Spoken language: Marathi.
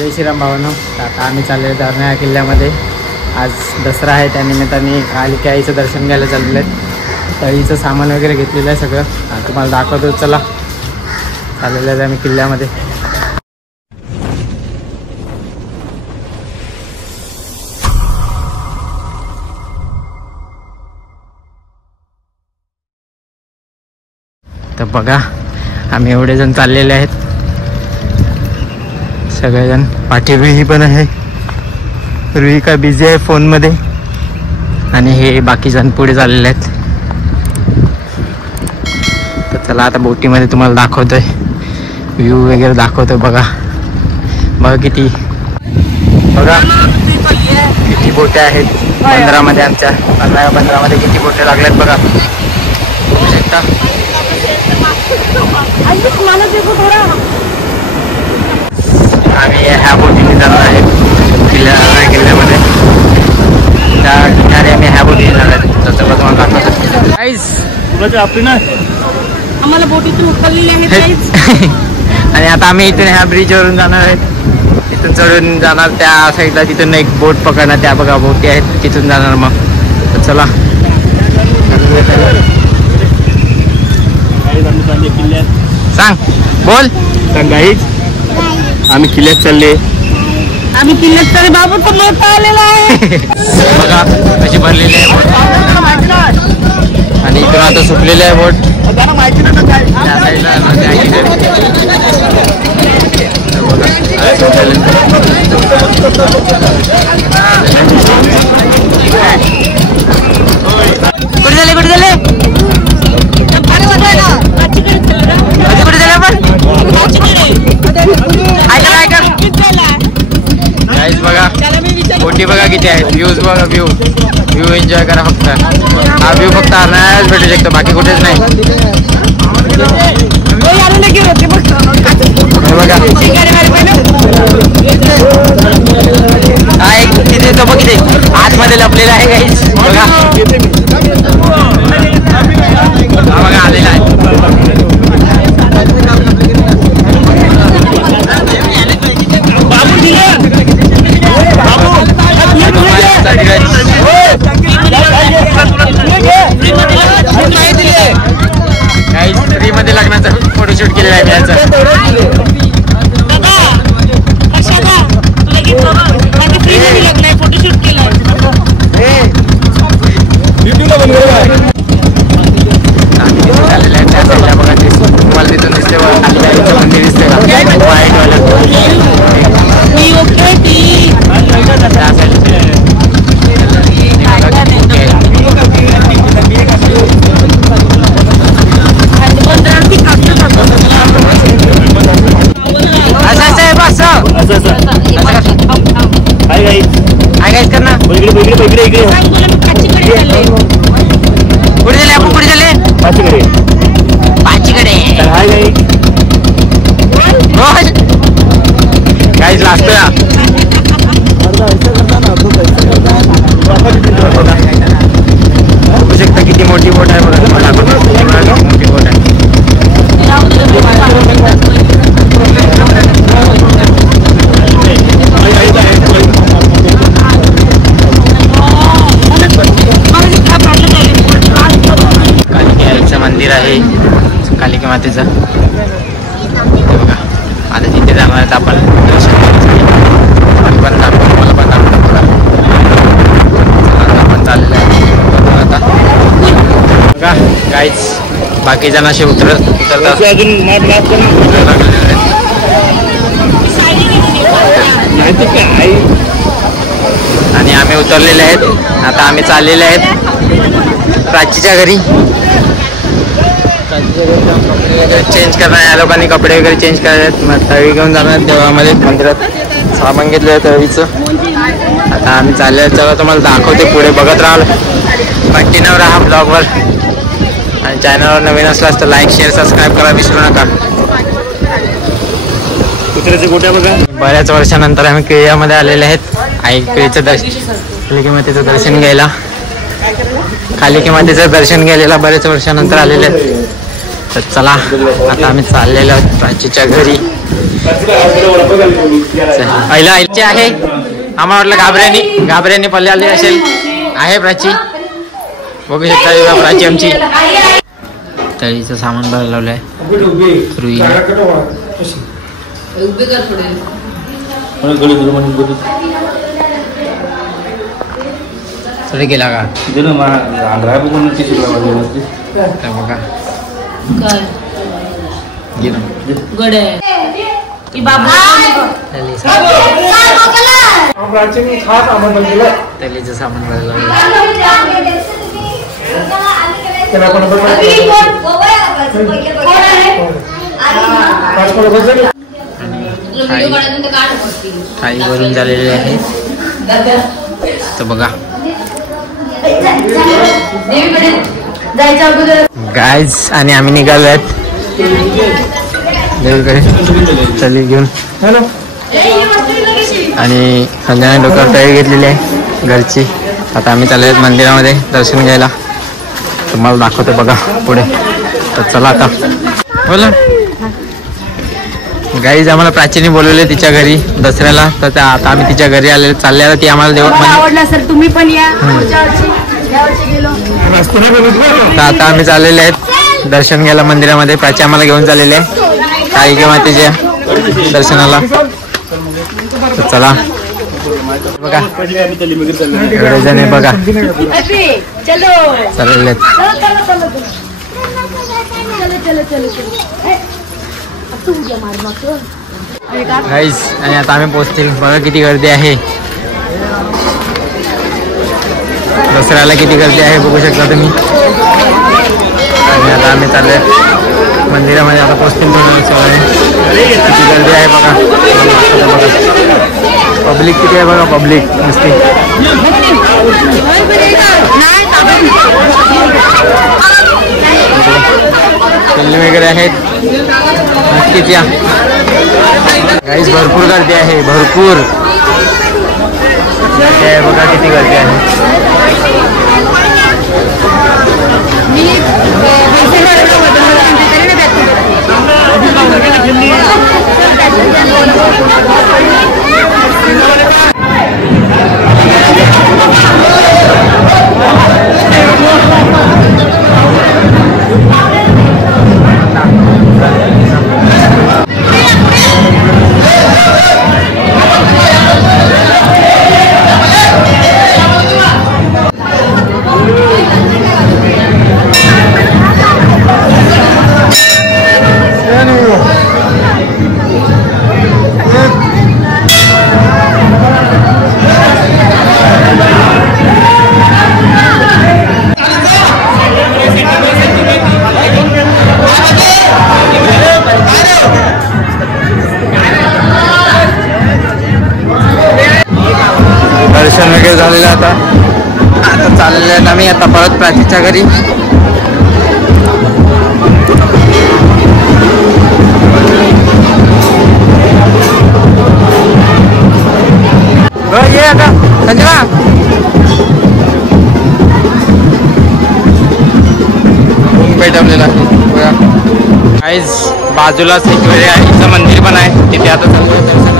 जय श्रीराम भावांनो, आता आम्ही चाललेलो दारण्या किल्ल्यामध्ये. आज दसरा आहे, त्यानिमित्ताने कालिका आईचं दर्शन घ्यायला चाललेलं आहे. तळीचं सामान वगैरे घेतलेलं आहे सगळं. तुम्हाला दाखवतो, चला. चाललेलं आहे आम्ही किल्ल्यामध्ये. तर बघा, आम्ही एवढे जण चाललेले आहेत सगळेजण. पाठी रुही पण आहे. रुही का बिझी आहे फोनमध्ये, आणि हे बाकी जण पुढे चाललेले आहेत. तर चला आता बोटीमध्ये तुम्हाला दाखवतोय, व्ह्यू वगैरे दाखवतोय. बघा किती बोटे आहेत बंदरामध्ये. आमच्या बंदरामध्ये किती बोटे लागल्यात बघा. आम्ही ह्या बोटीने जाणार आहे किल्ल्यामध्ये. त्या किनारी आम्ही ह्या बोटीने जाणार आहे. तर चला तुम्हाला दाखवतो. आपली ना आम्हाला बोटीतून उचललेली आहे. आणि आता आम्ही इथून ह्या ब्रिजवरून जाणार आहेत. इथून चढून जाणार त्या साईडला. तिथून एक बोट पकडणार. त्या बघा बोटी आहेत, तिथून जाणार. मग तर चला. सांग, बोल. गाईज आम्ही किल्ल्यात चालले. बाबू तो मोठा आलेला आहे. बघा कशी भरलेली आहे बोट. आणि इथून आता सुटलेली आहे बोट. त्या साईडला कुठे झाले कुठे झाले कुठे झाले आपण. गाईज बघा बोटी बघा किती आहेत. व्ह्यूज बघा, व्ह्यू एन्जॉय करा फक्त. हा व्ह्यू फक्त आणायलाच भेटू शकतो, बाकी कुठेच नाही. बघा हा एक तिथे तो बघ, तिथे आतमध्ये लपलेला आहे गाईज. बघा हा बघा आलेला आहे. फ्री मध्ये लग्नाचा फोटोशूट केलेला आहे मी याचा. फोटोशूट केला. बघा ते तुम्हाला तिथून दिसते. मंदिर दिसते का व्हाईटवालं. कुठे झाले आपण, कुठे झाले. पाचीकडे काहीच लागतो या. बघू शकता किती मोठी बोट आहे बघा. मोठी बोट आहे. मंदिर आहे कालिका मातेचं. बघा आता तिथे जाणार आहेत आपण. पण दाखवतो, मला पण दाखवतो. बघा आपण चाललेलं आहे आता. बघा गाईच बाकी जण असे उतरतात. आणि आम्ही उतरलेले आहेत. आता आम्ही चाललेले आहेत प्राचीच्या घरी. चेंज करणार या लोकांनी, कपडे वगैरे चेंज करायचे. मग तळी घेऊन जाणार देवळामध्ये, मंदिरात सामान घेतलं आहे तळीचं. आता आम्ही चालले. चला तुम्हाला दाखवते पुढे. बघत राहाल, कंटिन्यू राहा ब्लॉगवर. आणि चॅनलवर नवीन असलास तर लाईक, शेअर, सबस्क्राईब करा विसरू नका. कुत्र्याचे गोट्या बघा. बऱ्याच वर्षानंतर आम्ही किल्ल्यामध्ये आलेले आहेत. कालिका मातेचं दर्शन घ्यायला. कालिका मातेचं दर्शन घ्यायला बरेच वर्षानंतर आलेले आहेत. तर चला आता आम्ही चाललेलो आहोत प्राचीच्या घरी. पहिला आईचे आहे. आम्हाला वाटलं घाबऱ्याने पल्ले आले असेल. आहे प्राची, बघू शकता प्राची आमची. तळीचं सामान भरायला लावलं आहे. थोडे गेला का बघा तळीचं सामान भरायला लावलं. थाळी भरून झालेली आहे. तर बघा गाईज, आणि आम्ही निघालो आहेत देवीकडे तळी घेऊन. आणि संध्याकाळी डोक्यावर तळी घेतलेली आहे घरची. आता आम्ही चालले आहेत मंदिरामध्ये दर्शन घ्यायला. तुम्हाला दाखवतो बघा पुढे. तर चला आता बोला. गाईज, आम्हाला प्राचीने बोलवले तिच्या घरी दसऱ्याला. तर आता आम्ही तिच्या घरी आले चालले. आता ती आम्हाला आवडला सर, तुम्ही पण या. तर आता आम्ही चाललेले आहेत दर्शन घ्यायला मंदिरामध्ये. प्राची आम्हाला घेऊन चाललेले आहे आई किंवा तिच्या दर्शनाला. तर चला बघा एवढे जण आहे बघा चाललेले आहेत. गाईज, आणि आता आम्ही पोहोचतील. बघा किती गर्दी आहे दसऱ्याला, किती गर्दी आहे बघू शकता तुम्ही. आणि आता आम्ही चालले मंदिरामध्ये. आता पोहोचतील किती गर्दी आहे बघा. पब्लिक किती आहे बघा. पब्लिक नुसती फिल्म वगैरे आहेत. नक्कीच या गाईज. भरपूर गर्दी आहे, भरपूर बघा किती गर्दी आहे. दर्शन वगैरे झालेलं. आता चाललेलं आहेत आम्ही आता परत प्राचीच्या घरी. ये आता संजय पेटवलेला आहे. बाजूलाच एक वेळ आईचं मंदिर पण आहे, तिथे आता चालू आहे दर्शन.